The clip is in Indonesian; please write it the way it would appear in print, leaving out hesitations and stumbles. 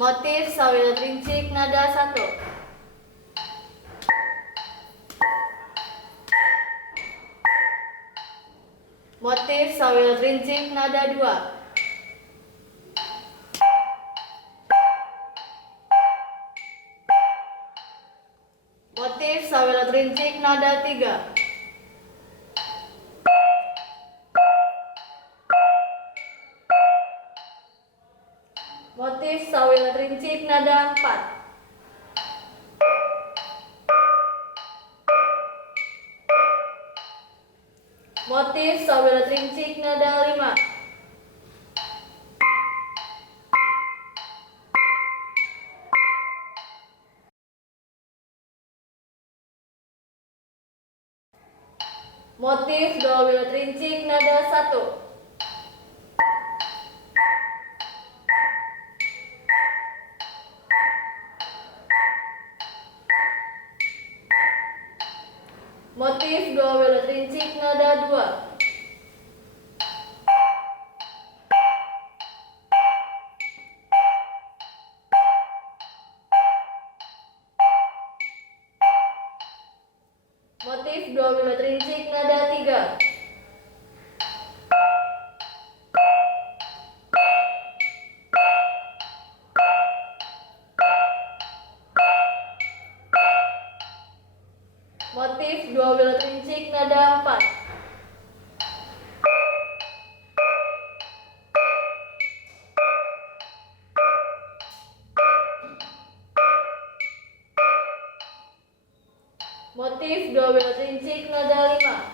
Motif sawil rincik nada 1. Motif sawil rincik nada 2. Motif sawil rincik nada 3. Motif sawil rincik nada 4. Motif sawil rincik nada 5. Motif double rincik nada 1. Motif double rincik nada 2. Motif double rincik nada 3. Motif double rincik nada 4. Motif double rincik nada 5.